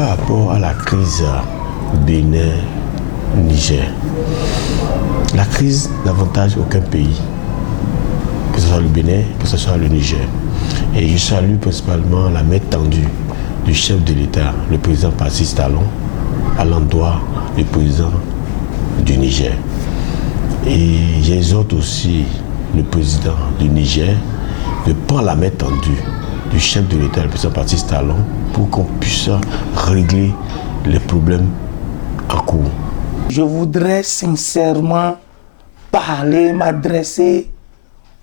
Par rapport à la crise Bénin-Niger, la crise n'avantage aucun pays, que ce soit le Bénin, que ce soit le Niger. Et je salue principalement la main tendue du chef de l'État, le président Patrice Talon, à l'endroit du président du Niger. Et j'exhorte aussi le président du Niger de prendre la main tendue du chef de l'État, le président Patrice Talon, pour qu'on puisse régler les problèmes en cours. Je voudrais sincèrement m'adresser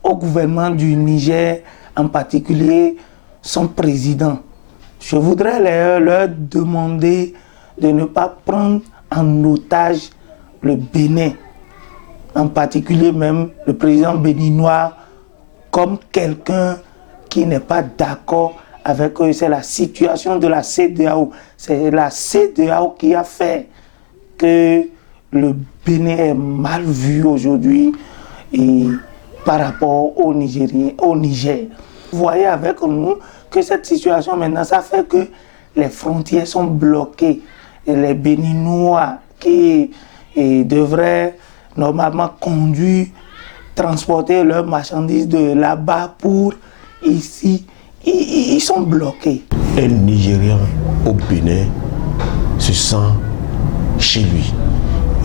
au gouvernement du Niger, en particulier son président. Je voudrais leur demander de ne pas prendre en otage le Bénin, en particulier même le président béninois, comme quelqu'un qui n'est pas d'accord avec eux. C'est la situation de la CEDEAO. C'est la CEDEAO qui a fait que le Bénin est mal vu aujourd'hui et par rapport au Niger. Vous voyez avec nous que cette situation maintenant, ça fait que les frontières sont bloquées. Et les Béninois qui devraient normalement transporter leurs marchandises de là-bas pour ici, ils sont bloqués. Un Nigérian au Bénin se sent chez lui.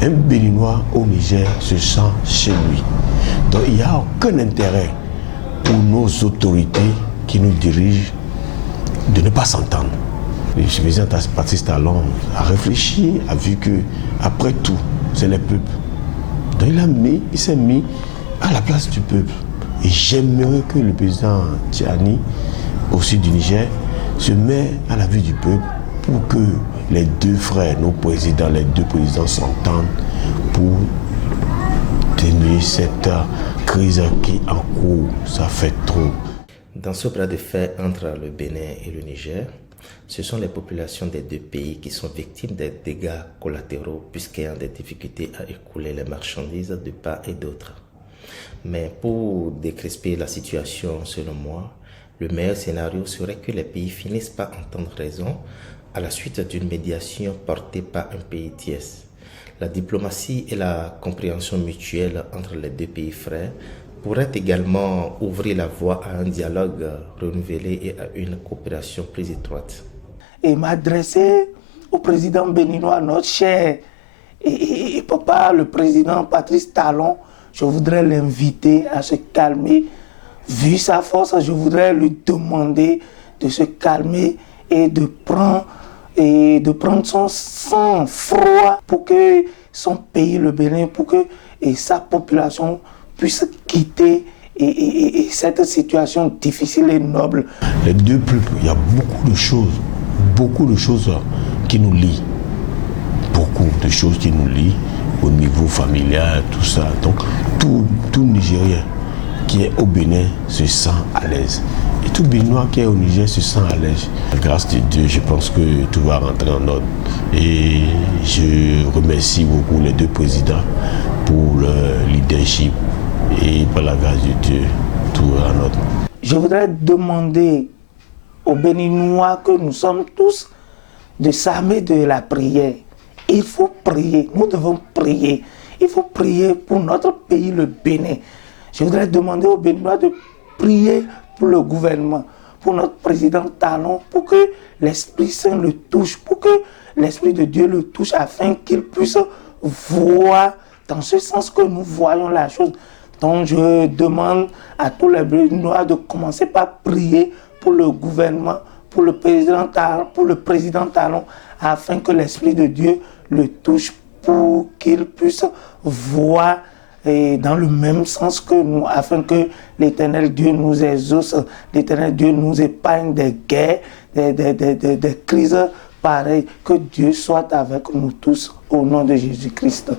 Un Béninois au Niger se sent chez lui. Donc il n'y a aucun intérêt pour nos autorités qui nous dirigent de ne pas s'entendre. Le président Patrice Talon a réfléchi, a vu que après tout, c'est les peuples. Donc il s'est mis à la place du peuple. Et j'aimerais que le président Tiani, aussi du Niger, se mette à la vue du peuple pour que les deux frères, nos présidents, les deux présidents s'entendent pour tenir cette crise qui est en cours. Ça fait trop. Dans ce bras de fer entre le Bénin et le Niger, ce sont les populations des deux pays qui sont victimes des dégâts collatéraux puisqu'il y a des difficultés à écouler les marchandises de part et d'autre. Mais pour décresper la situation, selon moi, le meilleur scénario serait que les pays finissent par entendre raison à la suite d'une médiation portée par un pays tiers. La diplomatie et la compréhension mutuelle entre les deux pays frères pourraient également ouvrir la voie à un dialogue renouvelé et à une coopération plus étroite. Et m'adresser au président béninois, notre cher et papa, le président Patrice Talon, je voudrais l'inviter à se calmer. Vu sa force, je voudrais lui demander de se calmer et de prendre son sang-froid pour que son pays, le Bénin, pour que sa population puisse quitter cette situation difficile et noble. Les deux peuples, il y a beaucoup de choses qui nous lient. Beaucoup de choses qui nous lient au niveau familial, tout ça. Donc, tout Nigérien qui est au Bénin se sent à l'aise. Et tout Béninois qui est au Niger se sent à l'aise. Grâce de Dieu, je pense que tout va rentrer en ordre. Et je remercie beaucoup les deux présidents pour leur leadership. Et par la grâce de Dieu, tout va en ordre. Je voudrais demander aux Béninois que nous sommes tous de s'armer de la prière. Il faut prier, nous devons prier. Il faut prier pour notre pays, le Bénin. Je voudrais demander aux Béninois de prier pour le gouvernement, pour notre président Talon, pour que l'Esprit Saint le touche, pour que l'Esprit de Dieu le touche, afin qu'il puisse voir dans ce sens que nous voyons la chose. Donc je demande à tous les Béninois de commencer par prier pour le gouvernement, pour le président Talon, afin que l'Esprit de Dieu le touche, pour qu'il puisse voir dans le même sens que nous, afin que l'Éternel Dieu nous exauce, l'Éternel Dieu nous épargne des guerres, des crises pareilles. Que Dieu soit avec nous tous, au nom de Jésus-Christ.